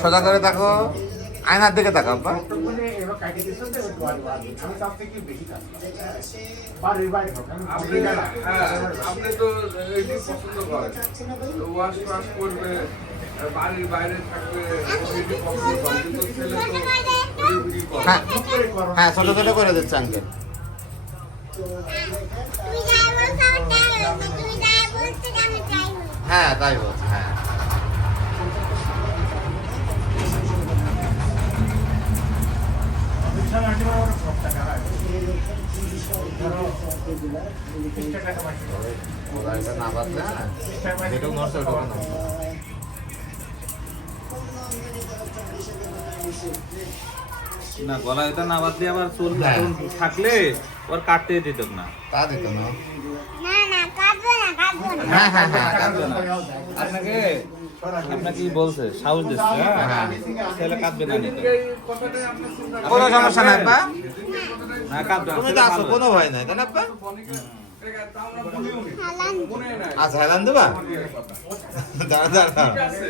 সোজা করে তাকো, আয়নার দিকে তাকো আব্বা। আপনি তো এটি পছন্দ করেন, ওয়াশ ওয়াশ করবে, বাড়ির বাইরে থাকবে, এটি পছন্দ করেন, কিন্তু ছেলে তো ঘুরি করে। হ্যাঁ হ্যাঁ, ছোট ছোট করে দিচ্ছে আঙ্কেল। হ্যাঁ তাই বলছি, হ্যাঁ। ওরা এটা না বাদলে, হ্যাঁ, যেটুকু নড়ছে ওটুকু নড়ছে। না গলা এটা না বাদ দিয়ে আবার চুল হ্যাঁ। থাকলে ওর কাটতে দিত না। তা দিত না। হ্যাঁ হ্যাঁ হ্যাঁ, কাটবে না। আপনাকে আপনাকে কি বলছে, সাহস দিচ্ছে, হ্যাঁ। ছেলে কাটবে না নিতে। এই কথাটাই আপনি চিন্তা করেন। কোনো সমস্যা নাই আব্বা, না কাটবে না, তুমি ছেলে তো আছো, ভালো। কোনো ভয় নাই, তাই না আব্বা? তা আমরা বলিও নি। মনে নাই। আচ্ছা, হেলান দেবা? দাঁড়া দাঁড়া। ঠিক আছে।